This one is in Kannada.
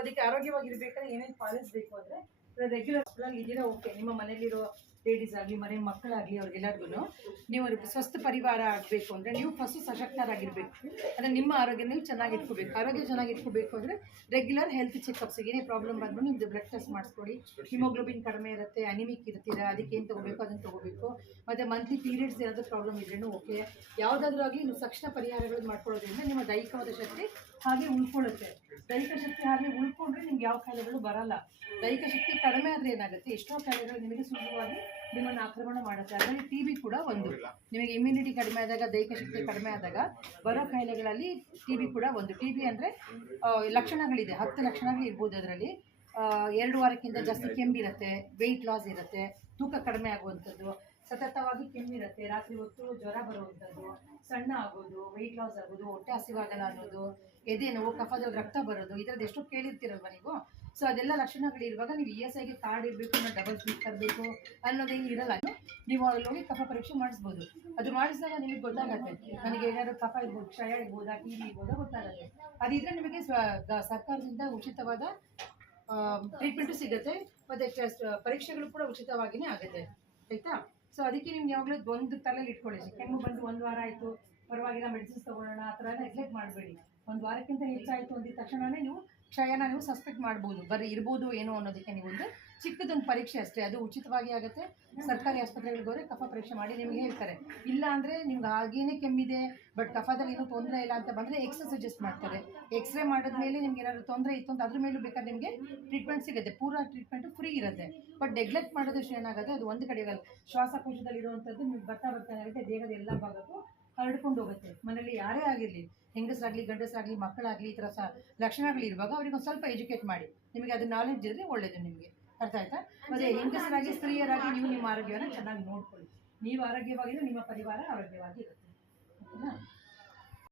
ಅದಕ್ಕೆ ಆರೋಗ್ಯವಾಗಿರ್ಬೇಕಾದ್ರೆ ಏನೇನು ಪಾಲಿಸಬೇಕು ಅಂದರೆ ರೆಗ್ಯುಲರ್ ಇದೀರಾ ಓಕೆ, ನಿಮ್ಮ ಮನೇಲಿರೋ ಲೇಡೀಸ್ ಆಗಲಿ ಮನೆ ಮಕ್ಕಳಾಗಲಿ ಅವ್ರಿಗೆಲ್ಲರಿಗೂ ನೀವು ಸ್ವಸ್ಥ ಪರಿವಾರ ಆಗಬೇಕು ಅಂದರೆ ನೀವು ಫಸ್ಟ್ ಸಶಕ್ತರಾಗಿರ್ಬೇಕು. ಅಂದರೆ ನಿಮ್ಮ ಆರೋಗ್ಯ ನೀವು ಚೆನ್ನಾಗಿ ಇಟ್ಕೋಬೇಕು. ಆರೋಗ್ಯ ಚೆನ್ನಾಗಿ ಇಟ್ಕೋಬೇಕು ಅಂದರೆ ರೆಗ್ಯುಲರ್ ಹೆಲ್ತ್ ಚೆಕಪ್ಸ್ಗೆ ಏನೇ ಪ್ರಾಬ್ಲಮ್ ಬಂದರೂ ನಿಮ್ಮದು ಬ್ಲಡ್ ಟೆಸ್ಟ್ ಮಾಡಿಸ್ಕೊಳ್ಳಿ. ಹಿಮೋಗ್ಲೋಬಿನ್ ಕಡಿಮೆ ಇರುತ್ತೆ, ಅನಿಮಿಕ್ ಇರ್ತೀರಾ, ಅದಕ್ಕೆ ಏನು ತೊಗೋಬೇಕು ಅದನ್ನು ತೊಗೋಬೇಕು. ಮತ್ತು ಮಂತ್ಲಿ ಪೀರಿಯಡ್ಸ್ ಏನಾದರೂ ಪ್ರಾಬ್ಲಮ್ ಇದ್ರೂ ಓಕೆ, ಯಾವುದಾದ್ರೂ ಆಗಲಿ ನೀವು ತಕ್ಷಣ ಪರಿಹಾರಗಳು ಮಾಡ್ಕೊಳ್ಳೋದ್ರಿಂದ ನಿಮ್ಮ ದೈಹಿಕವಾದ ಶಕ್ತಿ ಹಾಗೆ ಉಳ್ಕೊಳ್ಳುತ್ತೆ. ದೈಹಿಕ ಶಕ್ತಿ ಹಾಗೆ ಉಳ್ಕೊಂಡ್ರೆ ನಿಮ್ಗೆ ಯಾವ ಕಾಯಿಲೆಗಳು ಬರಲ್ಲ. ದೈಹಿಕ ಶಕ್ತಿ ಕಡಿಮೆ ಆದರೆ ಏನಾಗುತ್ತೆ, ಎಷ್ಟೋ ಕಾಯಿಲೆಗಳು ನಿಮಗೆ ಸುಲಭವಾಗಿ ನಿಮ್ಮನ್ನು ಆಕ್ರಮಣ ಮಾಡುತ್ತೆ. ಅದರಲ್ಲಿ TB ಕೂಡ ಒಂದು. ನಿಮಗೆ ಇಮ್ಯುನಿಟಿ ಕಡಿಮೆ ಆದಾಗ, ದೈಹಿಕ ಶಕ್ತಿ ಕಡಿಮೆ ಆದಾಗ ಬರೋ ಕಾಯಿಲೆಗಳಲ್ಲಿ TB ಕೂಡ ಒಂದು. TB ಅಂದರೆ ಲಕ್ಷಣಗಳಿದೆ, 10 ಲಕ್ಷಣಗಳು ಇರ್ಬೋದು. ಅದರಲ್ಲಿ 2 ವಾರಕ್ಕಿಂತ ಜಾಸ್ತಿ ಕೆಮ್ಮಿರುತ್ತೆ, ವೆಯ್ಟ್ ಲಾಸ್ ಇರುತ್ತೆ, ತೂಕ ಕಡಿಮೆ ಆಗುವಂಥದ್ದು, ಸತತವಾಗಿ ಕೆಮ್ಮಿರುತ್ತೆ, ರಾತ್ರಿ ಹೊತ್ತು ಜ್ವರ ಬರುವಂಥದ್ದು, ಸಣ್ಣ ಆಗೋದು, ವೆಯ್ಟ್ ಲಾಸ್ ಆಗೋದು, ಹೊಟ್ಟೆ ಹಸಿವಾಗಲ್ಲ ಅನ್ನೋದು, ಎದೆ ನೋವು, ಕಫದಲ್ಲಿ ರಕ್ತ ಬರೋದು, ಈ ಥರದ್ದು ಎಷ್ಟೋ ಕೇಳಿರ್ತೀರಲ್ವ ನೀವು. ಸೊ ಅದೆಲ್ಲ ಲಕ್ಷಣಗಳಿರುವಾಗ ನೀವು ESIಗೆ ಕಾರ್ಡ್ ಇರಬೇಕು, ನಾನು ಡಬಲ್ ಫೀಸ್ ತರಬೇಕು ಅನ್ನೋದೇನು ಇರಲ್ಲ. ನೀವು ಅಲ್ಲಿ ಹೋಗಿ ಕಫ ಪರೀಕ್ಷೆ ಮಾಡಿಸ್ಬೋದು. ಅದು ಮಾಡಿಸಿದಾಗ ನಿಮಗೆ ಗೊತ್ತಾಗತ್ತೆ, ನನಗೆ ಏನಾದ್ರು ಕಫ ಇರ್ಬೋದು, ಕ್ಷಯ ಇರ್ಬೋದಾ, TB ಇರ್ಬೋದಾ ಗೊತ್ತಾಗುತ್ತೆ. ಅದಿದ್ರೆ ನಿಮಗೆ ಸರ್ಕಾರದಿಂದ ಉಚಿತವಾದ ಟ್ರೀಟ್ಮೆಂಟು ಸಿಗುತ್ತೆ, ಮತ್ತು ಪರೀಕ್ಷೆಗಳು ಕೂಡ ಉಚಿತವಾಗಿಯೇ ಆಗುತ್ತೆ, ಆಯಿತಾ. ಸೊ ಅದಕ್ಕೆ ನಿಮ್ಗೆ ಯಾವಾಗಲೂ ಒಂದು ತಲೆಯಲ್ಲಿ ಇಟ್ಕೊಳ್ಳಿ, ಕೆಮ್ಮು ಬಂದು 1 ವಾರ ಆಯಿತು ಪರವಾಗಿಲ್ಲ ಮೆಡಿಸಿನ್ಸ್ ತೊಗೊಳ್ಳೋಣ ಆ ಥರ ನೆಗ್ಲೆಕ್ಟ್ ಮಾಡಬೇಡಿ. 1 ವಾರಕ್ಕಿಂತ ಹೆಚ್ಚಾಯಿತು ಅಂದಿದ ತಕ್ಷಣವೇ ನೀವು ಕ್ಷಯನ ನೀವು ಸಸ್ಪೆಕ್ಟ್ ಮಾಡ್ಬೋದು, ಬರೀ ಇರ್ಬೋದು ಏನೋ ಅನ್ನೋದಕ್ಕೆ ನೀವು ಒಂದು ಚಿಕ್ಕದೊಂದು ಪರೀಕ್ಷೆ ಅಷ್ಟೇ, ಅದು ಉಚಿತವಾಗಿ ಆಗುತ್ತೆ. ಸರ್ಕಾರಿ ಆಸ್ಪತ್ರೆಗಳಿಗೆ ಹೋದರೆ ಕಫ ಪರೀಕ್ಷೆ ಮಾಡಿ ನಿಮಗೆ ಹೇಳ್ತಾರೆ. ಇಲ್ಲ ಅಂದರೆ ನಿಮ್ಗೆ ಹಾಗೇನೇ ಕೆಮ್ಮಿದೆ ಬಟ್ ಕಫದಲ್ಲಿ ಏನೂ ತೊಂದರೆ ಇಲ್ಲ ಅಂತ ಬಂದರೆ ಎಕ್ಸ್ರೇ ಸಜೆಸ್ಟ್ ಮಾಡ್ತಾರೆ. ಎಕ್ಸ್ರೇ ಮಾಡಿದ್ಮೇಲೆ ನಿಮ್ಗೆ ಏನಾದರೂ ತೊಂದರೆ ಇತ್ತು ಅಂತ ಅದ್ರ ಮೇಲೂ ಬೇಕಾದ್ರೆ ನಿಮಗೆ ಟ್ರೀಟ್ಮೆಂಟ್ ಸಿಗುತ್ತೆ. ಪೂರಾ ಟ್ರೀಟ್ಮೆಂಟು ಫ್ರೀ ಇರುತ್ತೆ. ಬಟ್ ನೆಗ್ಲೆಕ್ಟ್ ಮಾಡೋದಷ್ಟು ಏನಾಗುತ್ತೆ, ಅದು ಒಂದು ಕಡೆ ಇರಲ್ಲ. ಶ್ವಾಸಕೋಶದಲ್ಲಿರುವಂಥದ್ದು ನಿಮ್ಗೆ ಬರ್ತಾ ಏನಾಗುತ್ತೆ, ದೇಹದ ಎಲ್ಲ ಭಾಗಕ್ಕೂ ಹರಡ್ಕೊಂಡು ಹೋಗುತ್ತೆ. ಮನೇಲಿ ಯಾರೇ ಆಗಿರಲಿ, ಹೆಂಗಸರಾಗಲಿ ಗಂಡಸರಾಗಲಿ ಮಕ್ಕಳಾಗಲಿ, ಈ ಥರ ಲಕ್ಷಣಗಳಿರುವಾಗ ಅವ್ರಿಗೆ ಒಂದು ಸ್ವಲ್ಪ ಎಜುಕೇಟ್ ಮಾಡಿ. ನಿಮಗೆ ಅದು ನಾಲೆಡ್ಜ್ ಇದ್ದರೆ ಒಳ್ಳೆಯದು. ನಿಮಗೆ ಅರ್ಥ ಆಯ್ತಾ? ಮತ್ತು ಹೆಂಗಸರಾಗಿ ಸ್ತ್ರೀಯರಾಗಿ ನೀವು ನಿಮ್ಮ ಆರೋಗ್ಯವನ್ನು ಚೆನ್ನಾಗಿ ನೋಡ್ಕೊಳ್ಳಿ. ನೀವು ಆರೋಗ್ಯವಾಗಿದ್ದರೆ ನಿಮ್ಮ ಪರಿವಾರ ಆರೋಗ್ಯವಾಗಿರುತ್ತೆ, ಓಕೆನಾ?